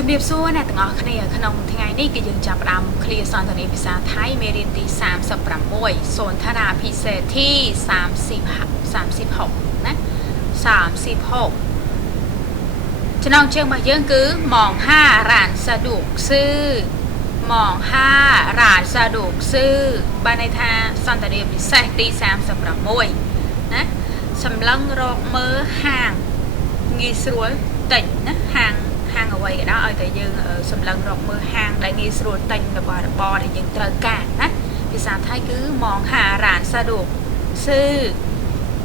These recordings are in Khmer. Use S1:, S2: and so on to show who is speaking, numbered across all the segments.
S1: ជំរាបសួរអ្នកទាំងអស់គ្នាក្នុងថ្ងៃនេះគឺយើងចាប់ផ្ដើមឃ្លាសន្ទនាភាសាថៃមេរៀនទី36សន្ទនាពិសេសទី30 36ណា36ចំណងជើងរបស់យើងគឺម៉ង5រានសាឌូកស៊ឺម៉ង5រានសាឌូកស៊ឺបានន័យថាសន្ទនាពិសេសទី36ណាសម្លឹងរកមើលហាងងាយស្រួលតិចណាហាង ហាងអ្វីក៏ដោយឲ្យតែយើងសម្លឹងរកមើលហាងដែលងាយស្រួលទិញរបស់របរដែលយើងត្រូវការណាភាសាថៃគឺម៉ងហារានសាឌូកស៊ឺ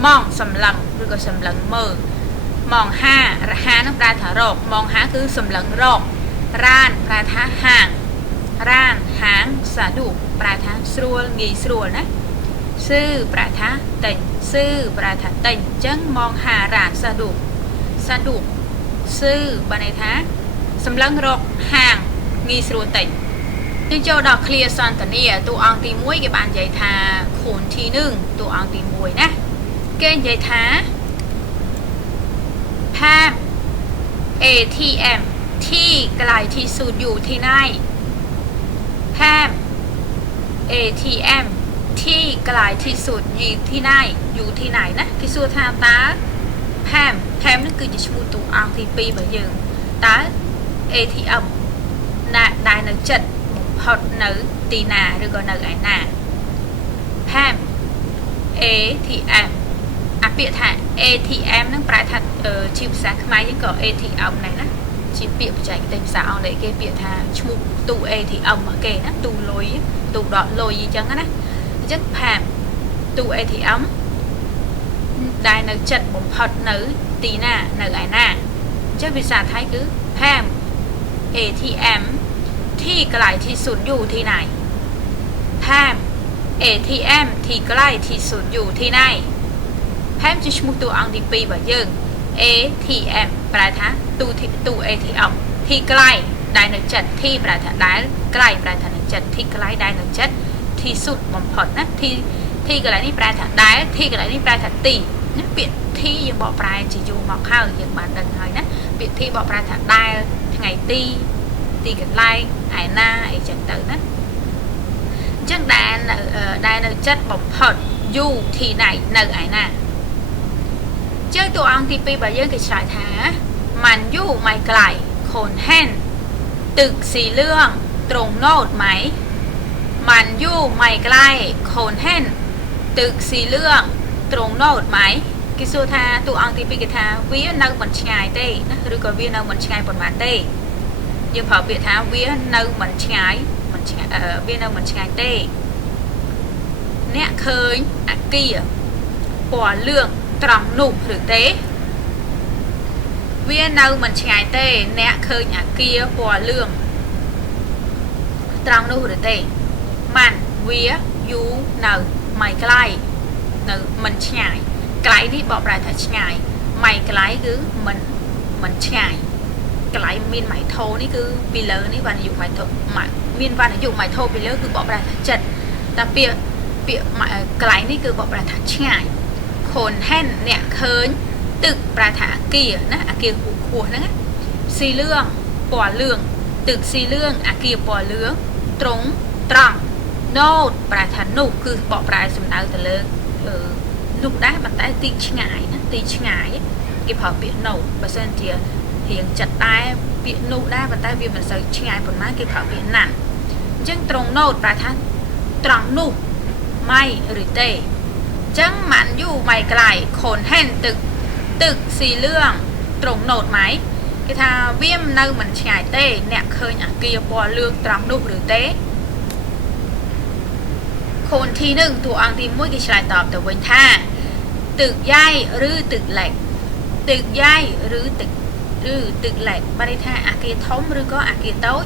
S1: ម៉ងសម្លឹងឬក៏សម្លឹងមើលម៉ងហារហានឹងប្រែថារកម៉ងហាគឺសម្លឹងរករានប្រែថាហាងរានហាងសាឌូកប្រែថាស្រួលងាយស្រួលណាស៊ឺប្រែថាទិញស៊ឺប្រែថាទិញអញ្ចឹង ซื้อบันไดท้าสำลังรกห่างมีสรวติยังเจ้ดอกเคลียซอนตเนียตัวอังตีมวยกับบานใหญ่ทาโขนทีหนึ่งตัวอังตีมวยนะเกณฑ์ใหญ่ท้าพาม ATM ที่กลายที่สุดอยู่ที่ไหนแพม ATM ที่กลายที่สุดอยู่ที่ไหนอยู่ที่ไหนนะคิดสูทาตา ថាតើ PAM PAM នឹងគឺជាឈ្មោះតួអង្គទី2របស់យើងតើ ATM ណាដែលនៅចិត្តបំផុតនៅទីណាឬក៏នៅឯណា PAM ATM អាពាក្យថា ATM នឹងប្រែថាជាភាសាខ្មែរយើងក៏ ATM ដែរណាជាពាក្យបច្ចេកទេសភាសាអង់គ្លេសគេពាក្យថាឈ្មោះទូ ATM របស់គេណាទូលុយទូដកលុយអញ្ចឹងណាអញ្ចឹង PAM ទូ ATM ដែលនៅចិត្តបំផុតនៅទីណានៅឯណាអញ្ចឹងភាសាថៃគឺ PAM ATM ที่ไกลที่สุดอยู่ที่ไหน PAM ATM ที่ใกล้ที่สุดอยู่ที่ไหน PAM ជាឈ្មោះតួអង្គទី2របស់យើង ATM ប្រែថាទូទូ ATM ที่ใกล้ដែលនៅចិត្តที่ប្រែថាដែលใกล้ប្រែថានៅចិត្តที่ใกล้ដែលនៅចិត្តที่สุดបំផុតណាที่ ទីកន្លែងនេះប្រែថាដែលទីកន្លែងនេះប្រែថាទីណាពាក្យទីយើងបកប្រែជាយូរមកហើយយើងបានដឹងហើយណាពាក្យទីបកប្រែថាដែលថ្ងៃទីទីកន្លែងឯណាអីចឹងទៅណាអញ្ចឹងដែលនៅដែលនៅចិត្តបំផុតយូទីណៃនៅឯណាជើងតួអង្គទី2របស់យើងគេឆ្លើយថាម៉ាន់យូម៉ៃក្លៃខូនហែនទឹកស៊ីលឿងត្រង់ណូតម៉ៃម៉ាន់យូម៉ៃក្លៃខូនហែន ទឹកស៊ីលឿងត្រង់ណូតម៉ៃគេសួរថាតួអង្គទី2គេថាវានៅមិនឆ្ងាយទេណាឬក៏វានៅមិនឆ្ងាយប៉ុន្មានទេយើងប្រើពាក្យថាវានៅមិនឆ្ងាយមិនឆ្ងាយវានៅមិនឆ្ងាយទេអ្នកឃើញអាគារពណ៌លឿងត្រង់នោះឬទេវានៅមិនឆ្ងាយទេអ្នកឃើញអាគារពណ៌លឿងត្រង់នោះឬទេម៉ាន់វាយូនៅ ម៉ៃក្លៃនៅមិនឆ្ងាយកន្លែងនេះបកប្រែថាឆ្ងាយម៉ៃកន្លែងគឺមិនមិនឆ្ងាយកន្លែងមានម៉ៃថោនេះគឺពីលើនេះវណ្ណយុម៉ៃថោមានវណ្ណយុម៉ៃថោពីលើគឺបកប្រែថាចិត្តតែពាក្យពាក្យកន្លែងនេះគឺបកប្រែថាឆ្ងាយខូនហែនអ្នកឃើញទឹកប្រែថាអាគារណាអាគារខ្ពស់ខ្ពស់ហ្នឹងស៊ីលឿងពណ៌លឿងទឹកស៊ីលឿងអាគារពណ៌លឿងត្រង់ត្រង់ note ប្រែថានោះគឺបកប្រែសំដៅទៅលើនោះដែរប៉ុន្តែទីឆ្ងាយណាទីឆ្ងាយគេប្រើពាក្យ note បើសិនជារៀងចិត្តដែរពាក្យនោះដែរប៉ុន្តែវាមិនសូវឆ្ងាយប៉ុន្មានគេប្រើពាក្យណាស់អញ្ចឹងត្រង់ note ប្រែថាត្រង់នោះម៉ៃឬទេអញ្ចឹងម៉ាន់យូម៉ៃក្លាយខូនហែនទឹកទឹកស៊ីលឿងត្រង់ note ម៉ៃគេថាវានៅមិនឆ្ងាយទេ អ្នកឃើញអាគារពណ៌លឿងត្រង់នោះឬទេ ខូនទី1តួអង្គទី1គេឆ្លើយតបទៅវិញថាទឹកយាយឬទឹកឡែកទឹកយាយឬទឹកឬទឹកឡែកបានន័យថាអាគារធំឬក៏អាគារតូច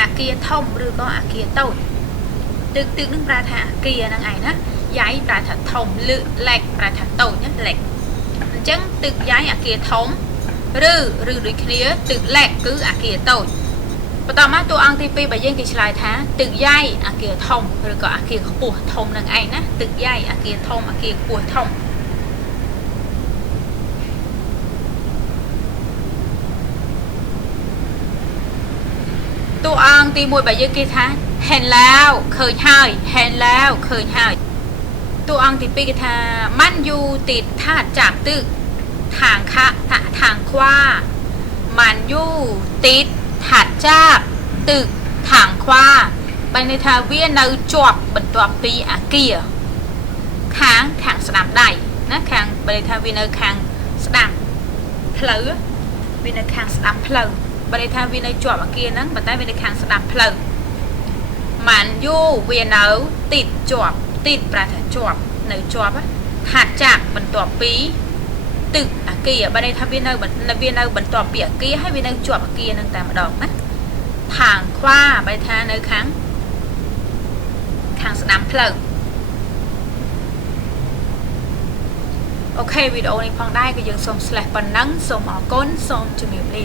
S1: អាគារធំឬក៏អាគារតូចទឹកទឹកនឹងប្រែថាអាគារហ្នឹងឯងណាយាយប្រែថាធំលឺឡែកប្រែថាតូចណាឡែកអញ្ចឹងទឹកយាយអាគារធំឬឬដូចគ្នាទឹកឡែកគឺអាគារតូច បន្តមកតួអង្គទី2បើយើងគេឆ្លើយថាទឹកយាយអាគារធំឬក៏អាគារខ្ពស់ធំនឹងឯងណាទឹកយាយអាគារធំអាគារខ្ពស់ធំ តួអង្គទី1បើយើងគេថាហេនแล้วឃើញហើយហេนแล้วឃើញហើយតួអង្គទី2គេថាมันอยู่ติดท่าจากตึกทางคะทะทางขวามันอยู่ติด ហាត់ចាកទឹកខាងខ្វាបែរន័យថាវានៅជាប់បន្ទាប់ពីអាគារខាងខាងស្ដាំដៃណាខាងបែរន័យថាវានៅខាងស្ដាំផ្លូវវានៅខាងស្ដាំផ្លូវបែរន័យថាវានៅជាប់អាគារហ្នឹងប៉ុន្តែវានៅខាងស្ដាំផ្លូវម៉ានយូវានៅទីតជាប់ទីតប្រថាជាប់នៅជាប់ហាត់ចាកបន្ទាប់ពី ตึกអាគារបានន័យថាវានៅបន្វានៅបន្ទាប់ពីអាគារហើយវានៅជាប់អាគារហ្នឹងតែម្ដងណាខាងខ្វាបានថានៅខាងខាងស្ដាំផ្លូវអូខេវីដេអូនេះផងដែរក៏យើងសូម slash ប៉ុណ្ណឹងសូមអរគុណសូមជម្រាបលា